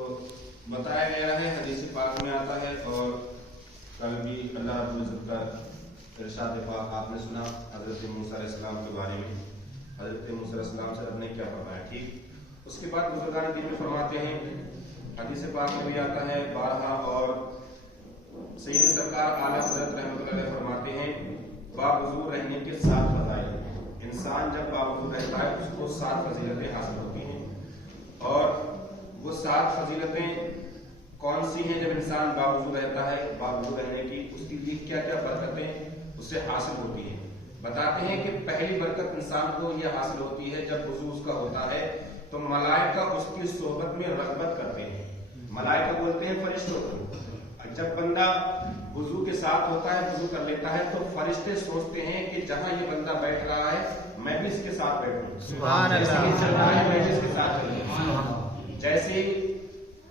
तो बताया गया है, हदीस पाक में आता है और कल भी अल्लाह रब्बुल इज्जत का इरशाद पाक आपने सुना हजरत मूसा अलैहिस्सलाम के बारे में। हजरत मूसा अलैहिस्सलाम से रब ने क्या फरमाया, ठीक। उसके बाद बुजुर्गान दीन में फरमाते हैं, हदीस पाक में भी आता है बारहा, और सैयद सरकार आला हजरत रहमतुल्लाह अलैह फरमाते हैं बावजूद रहने के 7 फज़ाइल। इंसान जब बावजूद रहता है उसको 7 फजीलतें हासिल होती हैं। और वो 7 फजीलतें कौन सी हैं जब इंसान बावजूद रहता है, बावजूद रहने की उसके लिए क्या क्या बरकतें उससे हासिल होती हैं। बताते हैं कि पहली बरकत इंसान को यह हासिल होती है जब वुज़ू उसका होता है तो मलाइका उसकी सोहबत में रग़बत करते हैं। मलाइका बोलते हैं फरिश्तों को, जब बंदा वुज़ू के साथ होता है, वुज़ू कर लेता है, तो फरिश्ते सोचते हैं कि जहां ये बंदा बैठ रहा है मैं भी इसके साथ बैठूं, सुभान अल्लाह, चल रहा है मैं भी इसके साथ चलूं। जैसे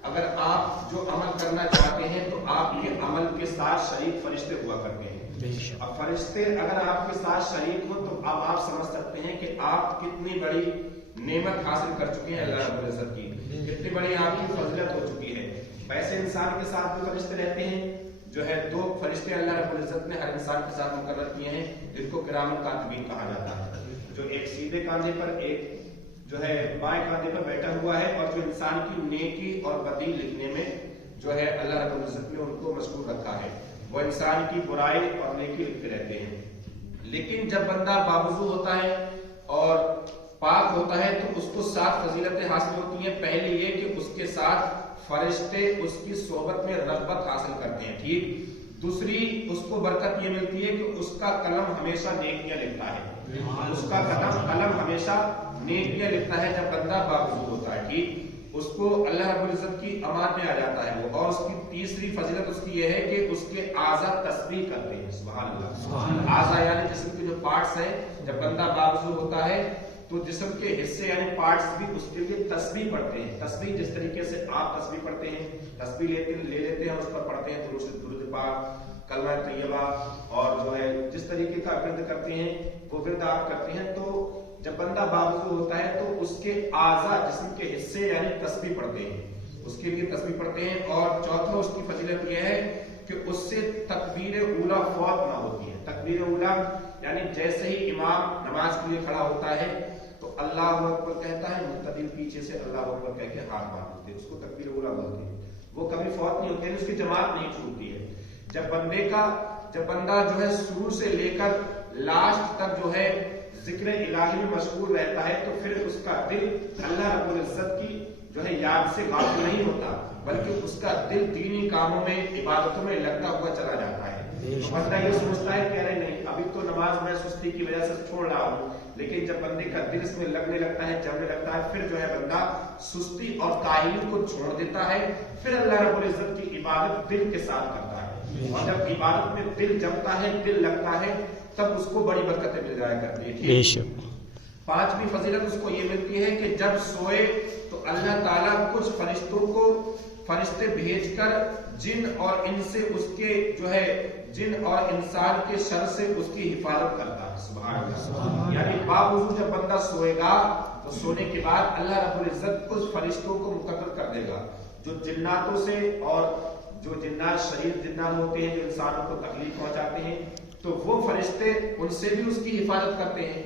अगर आप जो अमल करना चाहते हैं तो आपके अमल के साथ शरीक फरिश्ते हुआ करते हैं। अब फरिश्ते अगर आपके साथ शरीक हो तो अब आप समझ सकते हैं कि आप कितनी बड़ी नेमत हासिल कर चुके हैं अल्लाह रब्बुल इज्जत की, कितनी बड़ी आपकी फजीलत हो चुकी है। वैसे इंसान के साथ भी फरिश्ते रहते हैं, जो है 2 फरिश्ते अल्लाह रब्बुल इज्जत ने हर इंसान के साथ मुकर्रर किए हैं, जिनको किरामन कातिबीन कहा जाता है, जो एक सीधे कांधे पर, एक जो है बाएं कांधे पर बैठा हुआ है, और जो इंसान की नेकी और बदी लिखने में जो है अल्लाह रब्बुल इज्जत ने उनको मशगूल रखा है। वो इंसान की बुराई और नेकी लिखते रहते हैं। लेकिन जब बंदा बावजूद होता है और पाक होता है तो उसको 7 फजीलतें हासिल होती हैं। पहले ये कि उसके साथ फरिश्ते उसकी सोहबत में रग़बत हासिल करते हैं, ठीक। दूसरी उसको बरकत ये मिलती है कि उसका कलम हमेशा नेकियां लिखता है, उसका कलम हमेशा नेकियां लिखता है जब बंदा बावजूद होता है, ठीक। उसको अल्लाह रब्बुल इज्जत की अमान में आ जाता है वो। और उसकी तीसरी फजीलत उसकी ये है कि उसके आज़ा तस्बीह करते हैं, सुभान अल्लाह। आज़ा यानी जिस्म के जो पार्ट्स हैं, जब बंदा बावजूद होता है तो जिस्म के हिस्से यानी पार्ट्स भी उसके लिए तस्बीह पढ़ते हैं। तस्बीह जिस तरीके से आप तस्बीह पढ़ते हैं, तस्बीह ले लेते हैं, उस पर पढ़ते हैं दुरूद पाक, कलमा तैयबा, और जो है जिस तरीके का विर्द करते हैं वो विर्द आप करते हैं। तो जब बंदा बावजूद होता है तो उसके आज़ा जिस्म के हिस्से यानी तस्बीह पढ़ते हैं, उसके लिए तस्बीह पढ़ते हैं। और चौथा उसकी फजीलत यह है कि उससे तकबीर ऊला फौत ना होती है। तकबीर ऊला यानी जैसे ही इमाम नमाज के लिए खड़ा होता है तो अल्लाहु अकबर कहता है, मुक्तदीन पीछे से अल्लाहु अकबर कह के हाथ बांधते हैं, उसको तकबीर ऊला बोलते हैं। वो कभी फौत नहीं होते, उसकी जमात नहीं छूटती है। जब बंदा जो है शुरू से लेकर लास्ट तक जो है जिक्र इलाही में मशगूल रहता है तो फिर उसका दिल अल्लाह रब्बुल इज्जत की जो है याद से गाफिल नहीं होता, बल्कि उसका दिल दीनी कामों में, इबादतों में लगता हुआ चला जाता है। तो बंदा ये सोचता है कि अरे नहीं, अभी तो नमाज मैं सुस्ती की वजह से छोड़ रहा हूँ, लेकिन जब बंदे का दिल इसमें लगने लगता है, जमने लगता है, फिर जो है बंदा सुस्ती और काहिली को छोड़ देता है, फिर अल्लाह रब्बुल इज्जत की इबादत दिल के साथ करता है। और जब इबादत में दिल जमता है, दिल लगता है, तब उसको बड़ी बरकतें मिल जाया करती है। 5वीं फजीलत उसको ये मिलती है कि जब सोए तो अल्लाह ताला कुछ फरिश्ते भेजकर जिन और इनसे उसके जो है जिन और इंसान के शर से उसकी हिफाजत करता है, सुभान अल्लाह। यानी बावजूद जब बंदा सोएगा तो सोने के बाद अल्लाह रब्बुल इज्जत कुछ फरिश्तों को मुकर्रर कर देगा, जो जिन्नातों से, और जो जिन्नात शरीर जिन्नात होते हैं जो इंसानों को तकलीफ पहुंचाते हैं, तो वो फरिश्ते उनसे भी उसकी हिफाजत करते हैं।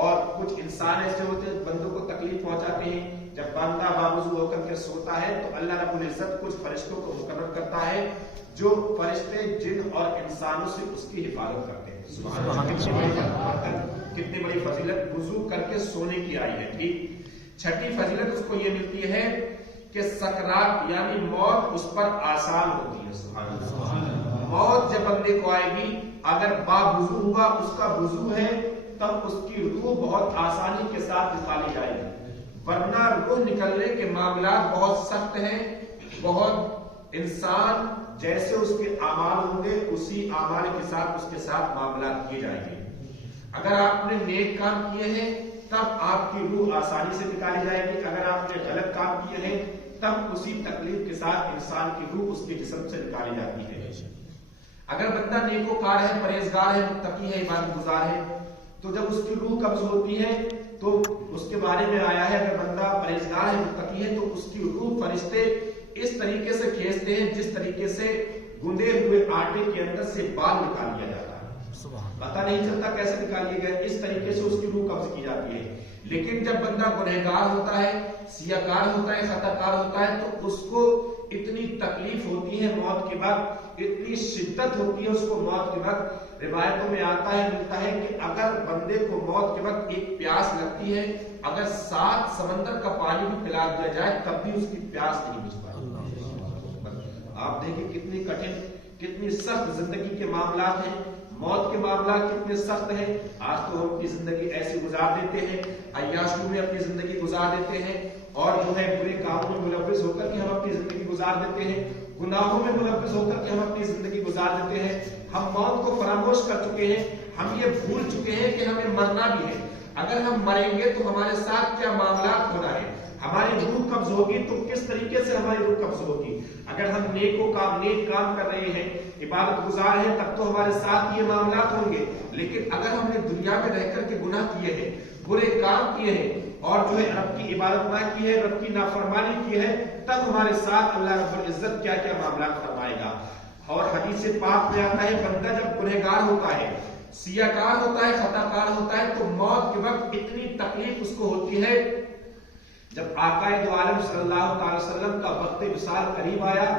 और कुछ इंसान ऐसे होते हैं बंदों को तकलीफ पहुंचाते हैं। जब बंदा बावजूद होकर के सोता है तो अल्लाह रब्बुल इज्जत कुछ फरिश्तों को मुकर्रर करता है, जो फरिश्ते जिन और इंसानों से उसकी हिफाजत करते हैं। सुभान अल्लाह, कितनी बड़ी फजीलत वुजू करके सोने की आई है, ठीक। 6ठी फजीलत उसको ये मिलती है कि सकरात यानी मौत उस पर आसान होती है। सुभान अल्लाह, मौत जब बंदे को आएगी, अगर बावजू हुआ, उसका वुजू है, तब उसकी रूह बहुत आसानी के साथ निकाली जाएगी। वरना रूह निकलने के मामला बहुत सख्त हैं, बहुत इंसान जैसे उसके आमाल होंगे उसी आमाल के साथ उसके साथ मामला किए जाएंगे। अगर आपने नेक काम किए हैं तब आपकी रूह आसानी से निकाली जाएगी, अगर आपने गलत काम किए हैं तब उसी तकलीफ के साथ इंसान की रूह उसके जिस्म से निकाली जाती है। अगर बंदा नेकोकार है, परहेजगार है, मुत्तकी है, इबादत गुजार है, तो जब उसकी रूह कब्ज होती है तो उसके बारे में आया है, अगर बंदा परहेजगार है, मुत्तकी है, तो उसकी रूह फरिश्ते इस तरीके से खींचते हैं जिस तरीके से गूंदे हुए आटे के अंदर से बाल निकाल लिया जाता है, पता नहीं चलता कैसे निकाल लिया गया, इस तरीके से उसकी रूह कब्ज की जाती है। लेकिन जब बंदा गुनहगार होता है, सियाकार होता है, खताकार होता है, तो उसको इतनी तकलीफ होती है मौत के बाद, इतनी शिद्दत होती है उसको मौत के वक्त। रिवायतों में आता है, मिलता है कि अगर बंदे को मौत के वक्त एक प्यास लगती है, अगर 7 समंदर का पानी भी पिला दिया जाए तब भी उसकी प्यास नहीं बुझ पाती। आप देखिए कितनी कठिन, कितनी सख्त जिंदगी के मामलात हैं, मौत के मामला कितने सख्त हैं। आज तो हम अपनी जिंदगी ऐसी गुजार देते हैं, अय्याशों में अपनी जिंदगी गुजार देते हैं, और जो है बुरे कामों में मुलव्विस होकर के हम अपनी जिंदगी गुजार देते हैं, गुनाहों में मुलव्विस होकर के हम अपनी जिंदगी गुजार देते हैं। हम मौत को फरामोश कर चुके हैं, हम ये भूल चुके हैं कि हमें मरना भी है। अगर हम मरेंगे तो हमारे साथ क्या मामला हो रहा है, हमारी रूह कब्ज होगी तो किस तरीके से हमारी रूह कब्ज होगी। अगर हम नेक काम कर रहे हैं, इबादत गुजार हैं, तब तो हमारे साथ ये मामला होंगे। लेकिन अगर हमने दुनिया में रहकर के गुनाह किए हैं, बुरे काम किए हैं, और जो है रब की इबादत ना की है, रब की नाफरमानी की है, तब हमारे साथ अल्लाह रब्बुल इज्जत क्या क्या मामला फरमाएगा। और हदीस पाक में आता है, बंदा जब गुनहगार होता है, सियाकार होता है, खताकार होता है, तो मौत के वक्त इतनी तकलीफ उसको होती है। जब आकाए दो आलम सल्लल्लाहु अलैहि वसल्लम का वक्त विसाल करीब आया,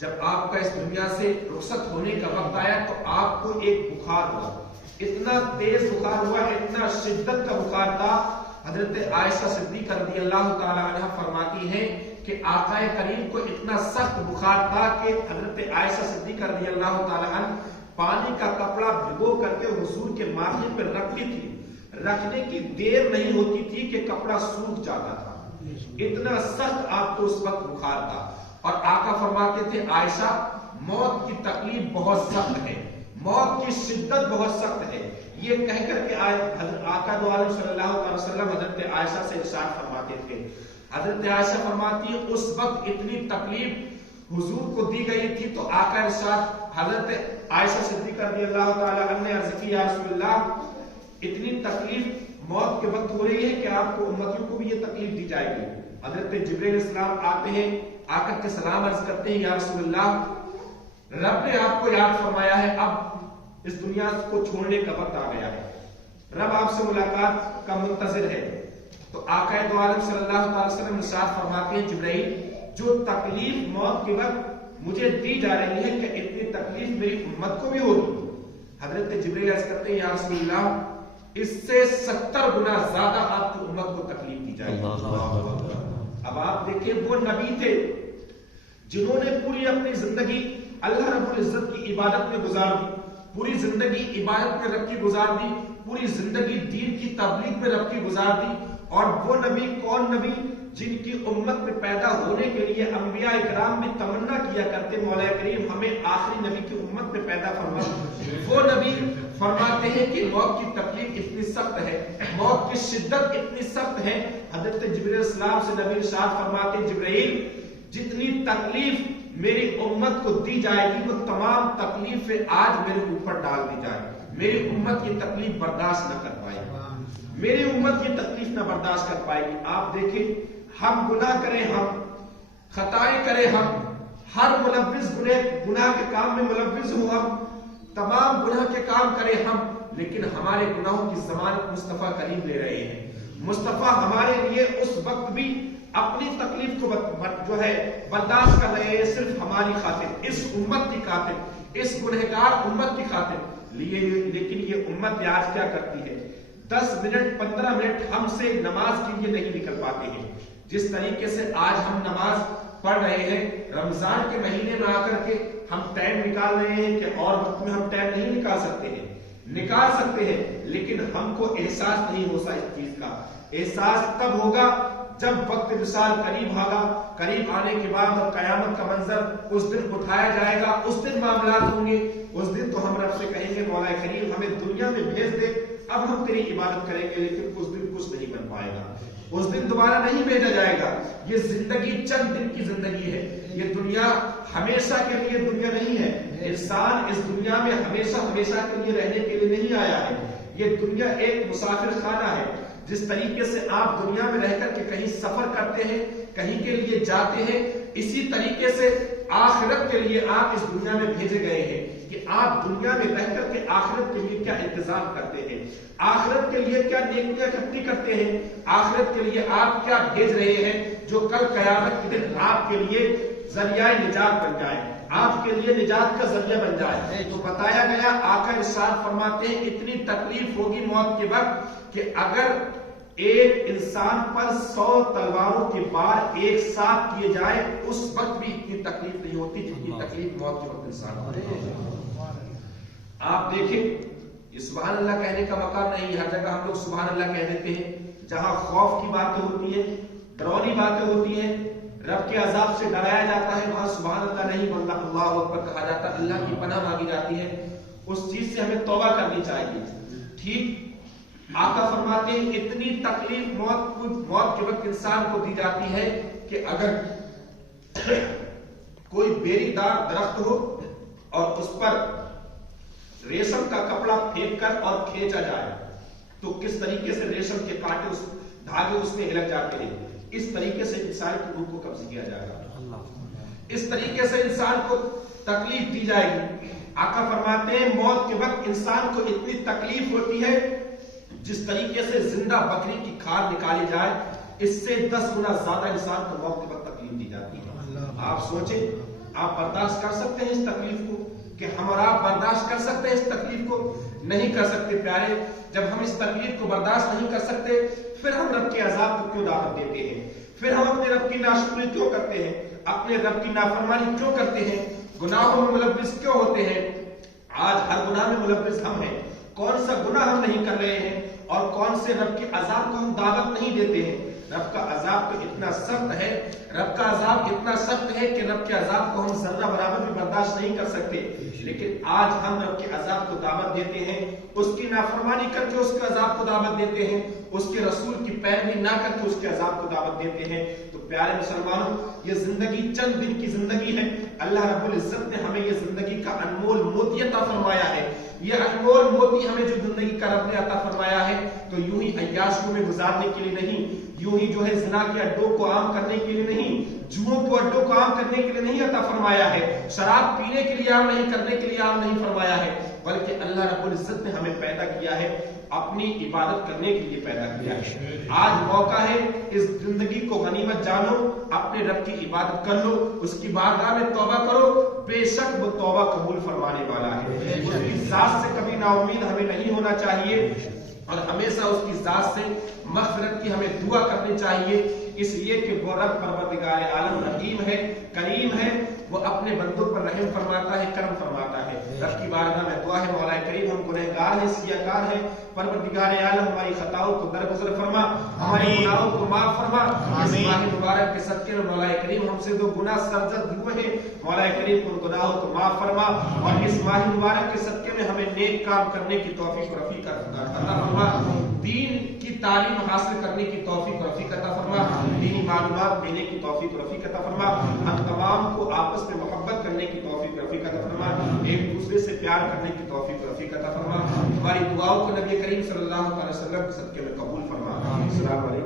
जब आपका इस दुनिया से रुखसत होने का वक्त आया, तो आपको एक बुखार हुआ, इतना तेज बुखार हुआ, इतना शिद्दत का बुखार था। हजरत आयशा सिद्दीक़ा रज़ियल्लाहु ताला अन्हा फरमाती हैं कि आकाए करीम को इतना सख्त बुखार था कि हजरत आयशा सिद्दीक़ा रज़ियल्लाहु ताला अन्हा पानी का कपड़ा भिगो करके हुजूर के माथे पर रखती थी, रखने की देर नहीं होती थी कि कपड़ा सूख जाता था, इतना सख्त आपको उस वक्त बुखार था। और आका फरमाते थे, आयशा मौत की तकलीफ बहुत सख्त है, मौत की शिद्दत बहुत सख्त है। ये कह करके आका दो आलम सल्लल्लाहु अलैहि वसल्लम हजरत आयशा से इरशाद फरमाते थे। हजरत आयशा फरमाती है, उस वक्त इतनी तकलीफ हुजूर को दी गई थी, तो आका इरशाद हजरत आयशा सिद्दीक़ा रज़ियल्लाहु ताला अन्हा ने अर्ज़ की, या रसूलल्लाह, इतनी तकलीफ मौत के वक्त हो रही है कि आपको उम्मतियों को भी ये तकलीफ दी जाएगी। हजरत जिब्रील अलैहिस्सलाम आते हैं, आकर के सलाम अर्ज करते हैं, या रसूलल्लाह, रब ने आपको याद फरमाया है, अब इस दुनिया को छोड़ने का वक्त आ गया है, रब आपसे मुलाकात का मुंतज़िर है। तो आकाए दो आलम सल्लल्लाहु अलैहि वसल्लम इरशाद फरमाते हैं, जिब्रील, जो तकलीफ मौत के वक्त मुझे दी जा रही है, कि इतनी तकलीफ मेरी उम्मत को भी होगी। हजरत जिब्रील अर्ज करते हैं, या रसूलल्लाह, इससे 70 गुना ज्यादा आपकी उम्मत को तकलीफ दी जाएगी। अब आप देखिए, वो नबी थे जिन्होंने पूरी अपनी जिंदगी अल्लाह रब्बुल इज्जत की इबादत में गुजार दी, पूरी जिंदगी इबादत में रब की गुजार दी, पूरी जिंदगी दीन की तबलीग में रब की गुजार दी। और वो नबी कौन नबी, जिनकी उम्मत में पैदा होने के लिए अंबिया इकराम भी तमन्ना किया करते, मौला करीम हमें आखिरी नबी की उम्मत में पैदा फरमा। वो नबी फरमाते हैं कि मौत की तकलीफ इतनी सख्त है, मौत की शिद्दत इतनी सख्त है। हजरत जिब्रील अलैहिस्सलाम से नबी इरशाद फरमाते, जिब्रील, जितनी तकलीफ मेरी उम्मत को दी जाएगी, वो तमाम तकलीफें आज मेरे ऊपर डाल दी जाए, मेरी उम्मत ये तकलीफ बर्दाश्त न कर पाएगी, मेरी उम्मत ये तकलीफ न बर्दाश्त कर पाएगी। आप देखें, हम गुनाह करें, हम खताएं करें, हम हर मुलव्विस गुनाह के काम में मुलव्विस हो, हम तमाम गुनाह के काम करें हम, लेकिन हमारे गुनाहों की ज़मानत मुस्तफा करीम ले रहे हैं। मुस्तफा हमारे लिए उस वक्त भी अपनी तकलीफ को जो है बर्दाश्त कर रहे हैं, सिर्फ हमारी खातिर, इस उम्मत की खातिर, इस गुनहगार उम्मत की खातिर लिए। लेकिन ये उम्मत आज क्या करती है, 10 मिनट 15 मिनट हमसे नमाज के लिए नहीं निकल पाते हैं। जिस तरीके से आज हम नमाज पढ़ रहे हैं, रमजान के महीने में आकर के हम टाइम निकाल रहे हैं कि और वक्त में हम टाइम नहीं निकाल सकते हैं, निकाल सकते हैं, लेकिन हमको एहसास नहीं होता इस चीज का। एहसास तब होगा जब वक्त विसाल करीब आगा, करीब आने के बाद और कयामत का मंजर उस दिन उठाया जाएगा, उस दिन मामलात होंगे। उस दिन तो हम रब से कहेंगे, मौला करीम हमें दुनिया में भेज दे, अब हम तेरी इबादत करेंगे, लेकिन उस दिन कुछ नहीं बन पाएगा, उस दिन दोबारा नहीं भेजा जाएगा। ये जिंदगी चंद दिन की जिंदगी है, ये दुनिया हमेशा के लिए दुनिया नहीं है। इंसान इस दुनिया में हमेशा हमेशा के लिए रहने के लिए नहीं आया है। ये दुनिया एक मुसाफिर खाना है। जिस तरीके से आप दुनिया में रहकर के कहीं सफर करते हैं, کہیں کے لیے جاتے ہیں، اسی طریقے سے آخرت کے لیے آپ اس دنیا میں بھیجے گئے ہیں کہ آپ دنیا میں رہ کر کے آخرت کے لیے کیا انتظام کرتے ہیں، آخرت کے لیے کیا نیکیاں اکٹھی کرتے ہیں، آخرت کے لیے آپ کیا بھیج رہے ہیں جو کل قیامت کے دن آپ کے لیے ذریعہ نجات بن جائے، آپ کے لیے نجات کا ذریعہ بن جائے۔ تو بتایا گیا، آقا ارشاد فرماتے ہیں اتنی تکلیف ہوگی موت کے وقت کہ اگر ایک انسان پر 100 تلواروں کے بار ایک ساتھ کیے جائے اس وقت بھی اتنی تکلیف نہیں ہوتی جتنی تکلیف موت کے وقت انسان کو۔ آپ دیکھیں، یہ سبحان اللہ کہنے کا مقام نہیں، ہر جگہ ہم لوگ سبحان اللہ کہہ دیتے ہیں، جہاں خوف کی باتیں ہوتی ہیں، ڈراؤنی باتیں ہوتی ہیں، رب کے عذاب سے ڈرایا جاتا ہے، وہاں سبحان اللہ نہیں بلکہ اللہ اکبر کہا جاتا ہے، اللہ کی پناہ مانگی جاتی ہے، اس چیز سے ہمیں توبہ کرنی چاہیے۔ ٹھیک آقا فرماتے ہیں اتنی تکلیف موت کے وقت انسان کو دی جاتی ہے کہ اگر کوئی بیری دار درخت ہو اور اس پر ریشم کا کپڑا پھینک کر اور کھینچا جائے تو کس طریقے سے ریشم کے کانٹے دھاگے اس میں ہلک جاتے ہیں، اس طریقے سے انسان کی روح کو قبض کیا جائے گا، اس طریقے سے انسان کو تکلیف دی جائے گی۔ آقا فرماتے ہیں موت کے وقت انسان کو اتنی تکلیف ہوتی ہے جس طریقے سے زندہ بکری کی کھال نکالی جائے اس سے 10 گنا زیادہ انسان کو موت کے وقت تکلیف دی جاتی ہے۔ آپ سوچیں، آپ برداشت کر سکتے ہیں اس تکلیف کو کہ ہم اور آپ برداشت کر سکتے ہیں اس تکلیف کو؟ نہیں کر سکتے پیارے۔ جب ہم اس تکلیف کو برداشت نہیں کر سکتے پھر ہم رب کے عذاب کو کیوں دعوت دیتے ہیں؟ پھر ہم اپنے رب کی ناشکری کیوں کرتے ہیں؟ اپنے رب کی نافرمانی کیوں کرتے ہیں؟ گناہوں میں ملوث کیوں ہوتے ہیں؟ آج ہر گناہ میں ملوث ہم ہیں، کون سا گناہ ہم نہیں کر رہے ہیں اور کون سے رب کے عذاب کو ہم دعوت نہیں دیتے ہیں؟ رب کا عذاب تو اتنا سخت ہے، رب کا عذاب اتنا سخت ہے کہ رب کے عذاب کو ہم ذرہ برابر بھی برداشت نہیں کر سکتے، لیکن آج ہم رب کے عذاب کو دعوت دیتے ہیں، اس کی نافرمانی کر کے اس کے عذاب کو دعوت دیتے ہیں، اس کے رسول کی پیروی نہ کر کے اس کے عذاب کو دعوت دیتے ہیں۔ تو پیارے مسلمانوں، یہ زندگی چند دن کی زندگی ہے، اللہ رب العزت نے ہمیں یہ زندگی کا انمول موتی عطا فرمایا ہے، یہ انمول موتی ہمیں جو زندگی کا رب نے عطا فرمایا ہے تو یوں ہی عیاشیوں میں گزارنے کے لیے نہیں، یوں ہی جو ہے زنا کے اڈوں کو عام کرنے کے لیے نہیں، جوؤں کو اڈوں کو عام کرنے کے لیے نہیں عطا فرمایا ہے، شراب پینے کے لیے عام نہیں کرنے کے لیے عام نہیں فرمایا ہے، بلکہ اللہ رب العزت نے ہمیں پیدا کیا ہے، اپنی عبادت کرنے کے لیے پیدا کیا ہے۔ آج موقع ہے، اس زندگی کو غنیمت جانو، اپنے رب کی عبادت کر لو، اس کی بارگاہ میں توبہ کرو، بے شک وہ توبہ قبول فرمانے والا ہے۔ اس کی ذات سے کبھی نا امید ہمیں نہیں ہونا چاہیے اور ہمیشہ اس کی ذات سے مغفرت کی ہمیں دعا کرنی چاہیے، اس لیے کہ وہ رب پروردگار عالم رحیم ہے، کریم ہے، وہ اپنے بندوں پر رحم فرماتا ہے، کرم فرماتا ہے۔ رب کی بارگاہ میں دعا ہے، مولا کریم ہم گنہگار ہیں، سیاکار ہیں، پروردگار عالم ہماری خطاؤں کو درگزر فرما، ہمارے گناہوں کو معاف فرما۔ اس ماہ مبارک کے صدقے میں مولا کریم ہم سے جو گناہ سرزد ہوئے ہیں مولا کریم ان گناہوں کو معاف فرما، اور اس ماہ مبارک کے صدقے میں ہمیں نیک کام کرنے کی توفیق و رفیق عطا فرما، دین کی تعلیم حاصل کرنے کی توفیق و رفیق عطا فرما، دینی معلومات دینے کی توفیق و رفیق عطا فرما، ہم تمام کو آپس میں محبت کرنے کی توفیق و رفیق عطا فرما، ایک دوسرے سے پیار کرنے کی توفیق و رفیق عطا فرما، ہماری دعاؤں کو نبی کریم صلی اللہ علیہ وسلم کے صدقے میں قبول فرما۔ السلام علیکم۔